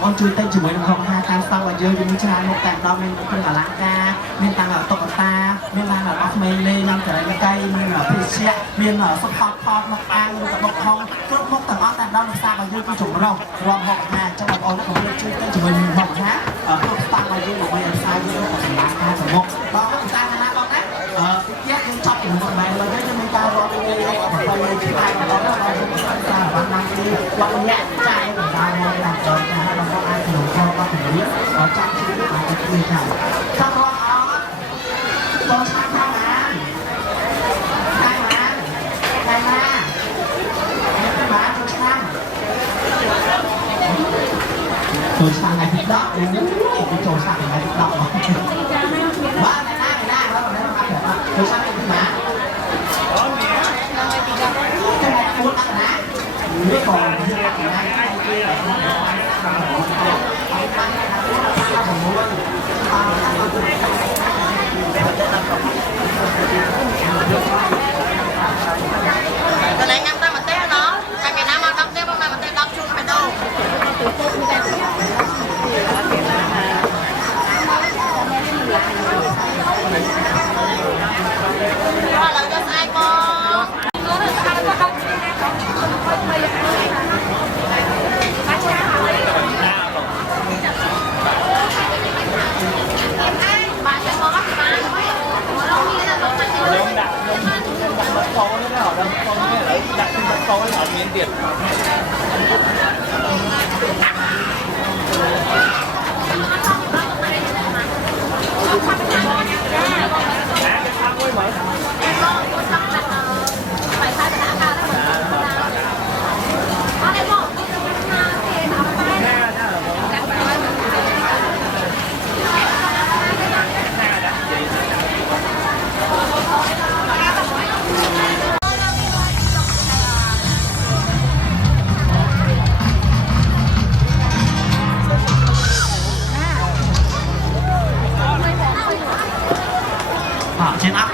បងអូនជួយទៅជាមួយនឹងហុកថាតាមស្តង់ឲ្យយើងមានច្រើនមុខតែម្ដងមានគ្រឿងអលង្ការមានតាំងតុក្កតាមានឡានរបស់ក្មេងលេងញ៉ាំកន្លែងកៃមានភេសជ្ជៈមានសុខផលផលមកអាំងឬក៏បុកហុងគ្រប់មុខទាំងអស់តែម្ដងនឹងសាកឲ្យយើងពីចម្រុះរាប់ហុកថាចឹងបងអូនក៏ជួយទៅជាមួយនឹងហុកថាគ្រប់ស្តង់ឲ្យយើងដើម្បីឲ្យផ្សាយយើងទៅសម្រាប់ការប្រមុខបងតាមណាបងណាទៀតយើងចប់ជាមួយសម្បែងហើយយើងមានការរាប់លេខដើម្បីឆ្លើយដល់ដល់យើងការបានណាទីបងញាក់ចាយដល់ដល់ដល់ដល់ថាបងអាចក្នុងខបរបស់ជំនាញចាប់ជឿអាចជួយថាតាមរងអត់បងឆ្លាតថាបានតែបានតែបានតែបានជួយឆ្លាតចូលឆ្លាតថ្ងៃទី10អូយចូលឆ្លាតថ្ងៃទី10បាទតែណាណាแล้วมันได้มาแบบចូលឆ្លាតថ្ងៃទី10អូមានតែមកពួតអត់ណានេះក៏cái này ngâm ra mà té nó tại ngày nào mà ngâm té mà té đâm chung phải đâu rồi làm cho sai con miếng tiền trên áp